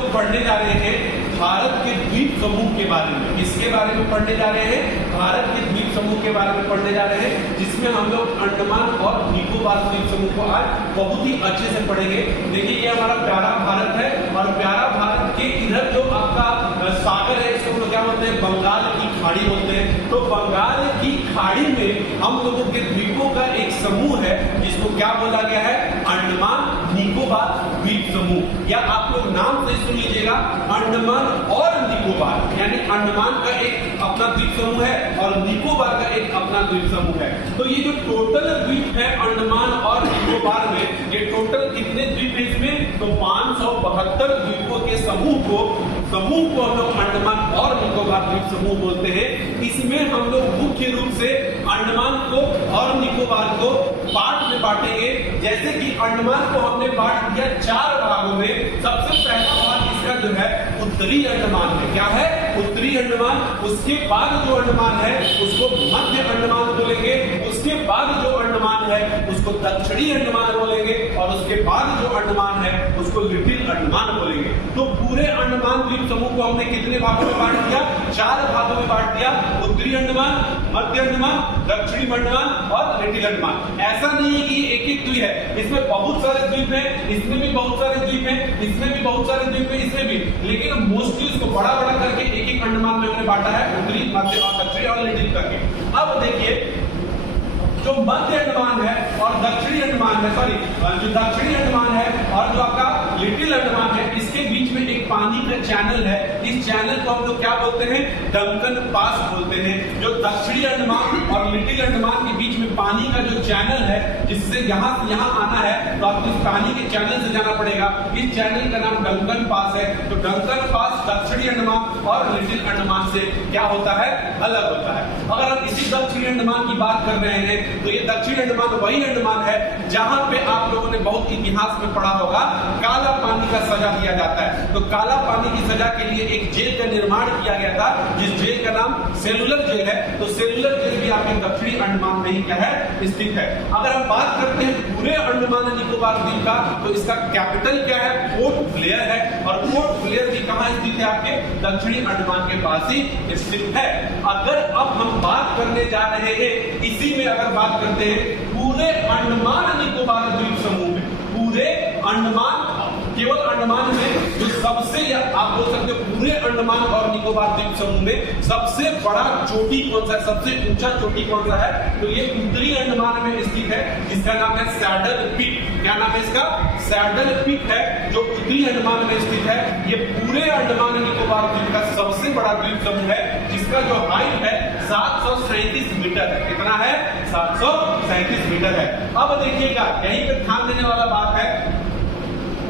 लोग पढ़ने जा रहे हैं भारत के द्वीप समूह के बारे में। किसके बारे में पढ़ने जा रहे हैं? भारत के द्वीप समूह के बारे में पढ़ने जा रहे हैं, जिसमें हम लोग अंडमान और निकोबार द्वीप समूह को आज बहुत ही अच्छे से पढ़ेंगे। देखिए ये हमारा प्यारा भारत है और प्यारा भारत के इधर जो आपका सागर है इसको क्या बोलते हैं? बंगाल की खाड़ी बोलते हैं। तो बंगाल की खाड़ी में हम लोगों के द्वीपों का एक समूह है जिसको क्या बोला गया है? अंडमान निकोबार द्वीप समूह, या आप लोग नाम से सुन लीजिएगा अंडमान और निकोबार, यानी अंडमान का एक अपना द्वीप समूह है और निकोबार का एक अपना द्वीप समूह है। तो ये जो टोटल द्वीप है अंडमान और निकोबार में, ये टोटल कितने द्वीप है इसमें? तो 572 द्वीपों के समूह को हम लोग अंडमान और निकोबार द्वीप समूह बोलते हैं। इसमें हम लोग मुख्य रूप से अंडमान को और निकोबार को पार्ट में बांटेंगे। जैसे कि अंडमान को हमने बांट दिया 4 भागों में। सबसे पहला भाग इसका जो है उत्तरी अंडमान है। क्या है? उत्तरी अंडमान। उसके बाद जो अंडमान है उसको मध्य अंडमान बोलेंगे, उसके बाद जो अंडमान है उसको दक्षिणी अंडमान बोलेंगे और उसके बाद जो अंडमान है उसको लिटिल अंडमान बोलेंगे। तो पूरे अंडमान द्वीप समूह को हमने कितने भागों में बांट दिया? 4 भागों में बांट दिया। उत्तरी अंडमान, मध्य अंडमान, दक्षिणी अंडमान और लिटिल अंडमान। ऐसा नहीं है कि ये एक एक द्वीप है, इसमें बहुत सारे द्वीप हैं, इसमें भी बहुत सारे द्वीप हैं, इसमें भी बहुत सारे द्वीप हैं, इसमें भी, लेकिन मोस्टली इसको बड़ा बड़ा करके एक एक अंडमान में हमने बांटा है, उत्तरी, मध्य और दक्षिणी और लिटिल करके। अब देखिए जो मध्य अंडमान है और दक्षिणी अंडमान है, सॉरी जो दक्षिणी अंडमान है और जो आपका लिटिल अंडमान है, इसके बीच में एक पानी का चैनल है। इस चैनल को हम लोग क्या बोलते हैं? डंकन पास बोलते हैं। जो दक्षिणी अंडमान और लिटिल अंडमान के बीच में पानी का जो चैनल है, जिससे यहाँ से यहाँ आना है तो आपको इस पानी के चैनल से जाना पड़ेगा। इस चैनल का नाम डंकन पास है। तो डंकन पास दक्षिणी अंडमान और लिटिल अंडमान से क्या होता है? अलग होता है। अगर हम इसी दक्षिणी अंडमान की बात कर रहे हैं तो ये दक्षिणी अंडमान वही अंडमान है जहां पे आप लोगों ने बहुत इतिहास में पढ़ा होगा काला पानी का सजा दिया जाता है। तो काला पानी की सजा के लिए एक जेल का निर्माण किया गया था, जिस जेल का नाम सेलुलर जेल है। तो सेलुलर जेल भी आपके दक्षिणी अंडमान में ही क्या है? स्थित है। अगर हम बात करते हैं पूरे अंडमान निकोबार द्वीप का, तो इसका कैपिटल क्या है? पोर्ट ब्लेयर है। और पोर्ट ब्लेयर भी कहां स्थित है? आपके दक्षिणी अंडमान के पास ही स्थित है। अगर अब हम बात करने जा रहे हैं, इसी में अगर बात करते हैं पूरे अंडमान निकोबार द्वीप समूह में, पूरे अंडमान, केवल अंडमान में जो सबसे, या आप बोल सकते हो पूरे अंडमान और निकोबार द्वीप समूह में सबसे बड़ा चोटी कौन सा है? सबसे ऊंचा चोटी कौन सा है? तो ये उत्तरी अंडमान में स्थित है, जिसका नाम है सैडल पीक। क्या नाम है इसका? सैडल पीक है, जो उत्तरी अंडमान में स्थित है। ये पूरे अंडमान निकोबार द्वीप का सबसे बड़ा द्वीप समूह है, जिसका जो हाइट है 737 मीटर है। कितना है? 737 मीटर है। अब देखिएगा, यहीं पे ध्यान देने वाला बात है,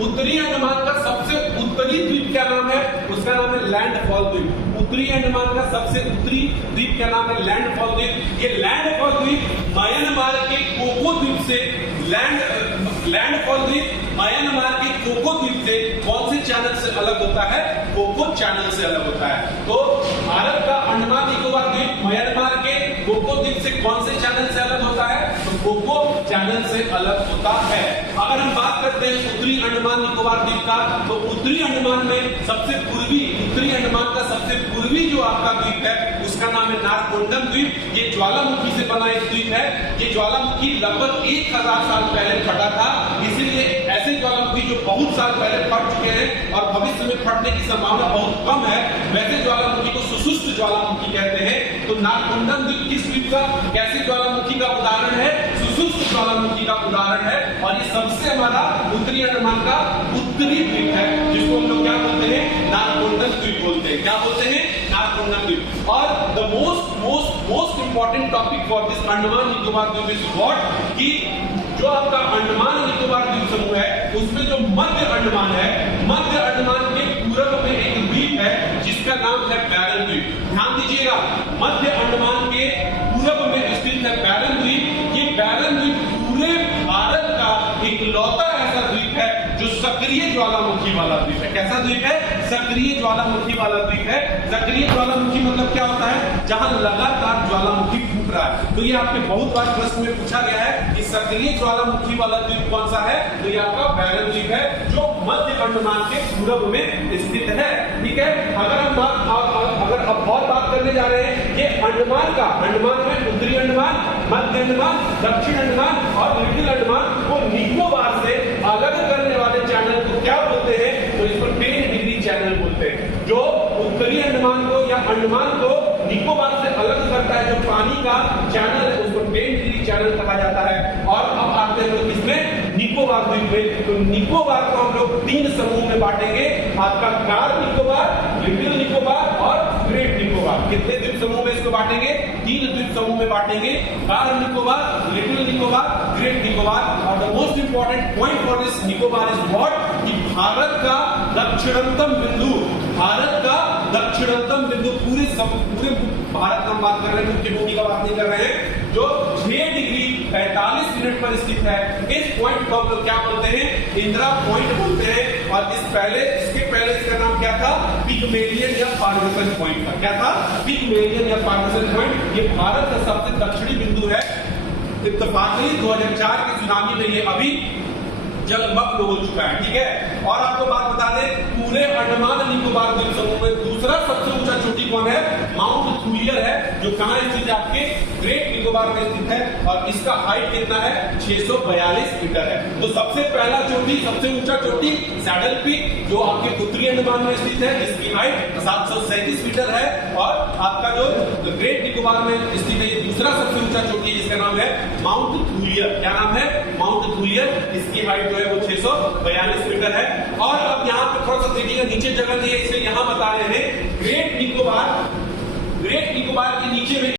उत्तरी अंडमान का सबसे उत्तरी द्वीप क्या नाम है? उसका नाम है लैंडफॉल द्वीप। उत्तरी अंडमान का सबसे उत्तरी द्वीप क्या नाम है? लैंडफॉल द्वीप। ये लैंडफॉल द्वीप म्यांमार के कोको द्वीप से, लैंडफॉल द्वीप म्यांमार के कोको द्वीप से कौन से चैनल से अलग होता है? कोको चैनल से अलग होता है। तो भारत का अंडमान निकोबार द्वीप म्यांमार के कोको द्वीप से कौन से चैनल से अलग होता है? तो कोको चैनल से अलग होता है। अगर हम बात करते हैं उत्तरी अंडमान निकोबार द्वीप का, तो उत्तरी अंडमान में सबसे पूर्वी, उत्तरी अंडमान का सबसे पूर्वी जो आपका द्वीप है उसका नाम है नारकोंडम द्वीप। ये ज्वालामुखी से बना एक द्वीप है। ये ज्वालामुखी लगभग 1000 साल पहले फटा था, इसीलिए ऐसे ज्वालामुखी जो बहुत साल पहले फट चुके हैं और भविष्य में फटने की संभावना बहुत कम है, वैसे ज्वालामुखी को सुसुप्त ज्वालामुखी कहते हैं। तो नारकोंडम द्वीप किस द्वीप का, कैसे ज्वालामुखी का उदाहरण है? सुसुप्त ज्वालामुखी का उदाहरण है। और ये सबसे हमारा उत्तरी अंडमान का उत्तरी द्वीप है, जिसको हम लोग क्या बोलते हैं? नारकोंडम द्वीप बोलते हैं। क्या बोलते हैं? नारकोंडम द्वीप। और the most important topic for this Andaman Nicobar द्वीप इज व्हाट, कि जो आपका अंडमान निकोबार द्वीप समूह है उसमें जो मध्य अंडमान है, मध्य अंडमान के पूर्व में एक द्वीप है जिसका नाम है बैरन द्वीप। ध्यान दीजिएगा, मध्य अंडमान के पूर्व में स्थित है बैरन द्वीप। ये बैरन द्वीप पूरे भारत का इकलौता ऐसा द्वीप है जो सक्रिय ज्वालामुखी वाला द्वीप है। कैसा द्वीप है? सक्रिय ज्वालामुखी वाला द्वीप है। सक्रिय ज्वालामुखी मतलब क्या होता है? जहां लगातार ज्वालामुखी छुप रहा है। तो ये आपके बहुत बार प्रश्न में पूछा गया है कि सक्रिय ज्वालामुखी वाला द्वीप कौन सा है, तो ये आपका बैरन द्वीप है जो मध्य अंडमान के पूर्व में स्थित है। ठीक है, अगर अब और बात करने जा रहे हैं ये अंडमान में उत्तरी अंडमान, मध्य अंडमान, दक्षिण अंडमान और लिटिल अंडमान को निकोबार से अलग करने वाले चैनल को क्या बोलते हैं, तो इसको 10 डिग्री चैनल बोलते हैं। जो उत्तरी अंडमान को या अंडमान को निकोबार से अलग करता है, जो पानी का चैनल है उसको 10 डिग्री चैनल कहा जाता है। और अब आते हैं लोग इसमें निकोबार द्वीप में। तो निकोबार को हम लोग 3 समूह में बांटेंगे, आपका कार निकोबार, लिटिल निकोबार और ग्रेट निकोबार। कितने द्वीप समूह में इसको बांटेंगे? 3 द्वीप समूह में बांटेंगे, कार निकोबार, लिटिल निकोबार, ग्रेट निकोबार। और the most important point for this Nicobar is what, कि भारत का दक्षिणतम बिंदु, भारत का दक्षिणतम बिंदु पूरे भारत का हम बात कर रहे हैं, मुख्य भूमि का बात नहीं कर रहे हैं, जो 6 डिग्री 45 मिनट पर स्थित है। इस पॉइंट को हम लोग क्या बोलते हैं? इंदिरा पॉइंट बोलते हैं। और इसके पहले इसका नाम क्या था? पिगमेलियन या फार्गसन पॉइंट था। क्या था? पिगमेलियन या फार्गसन पॉइंट। ये भारत का सबसे दक्षिणी बिंदु है। इत्तेफाकली 2004 के सुनामी में ये अभी जलमग्न हो चुका है। ठीक है, और आपको बात बता दें, पूरे अंडमान निकोबार द्वीप समूह में दूसरा सबसे ऊंचा चोटी कौन है? माउंट थूलियर है, जो कहां स्थित है? आपके ग्रेट निकोबार में स्थित है। और इसका हाइट कितना है? 642 मीटर है। तो सबसे पहला चोटी, सबसे ऊंचा चोटी सैडल पीक, जो आपके उत्तरी अंडमान में स्थित है, इसकी हाइट 737 मीटर है। और आपका जो ग्रेट निकोबार में स्थित है, ये दूसरा सबसे ऊंचा चोटी, जिसका नाम है माउंट थूलियर। क्या नाम है? माउंट थूलियर। इसकी हाइट वो 642 मीटर है। और अब यहाँ पे थोड़ा सा देखिएगा, नीचे जगह नहीं है, इसलिए यहाँ बता रहे हैं ग्रेट निकोबार के नीचे में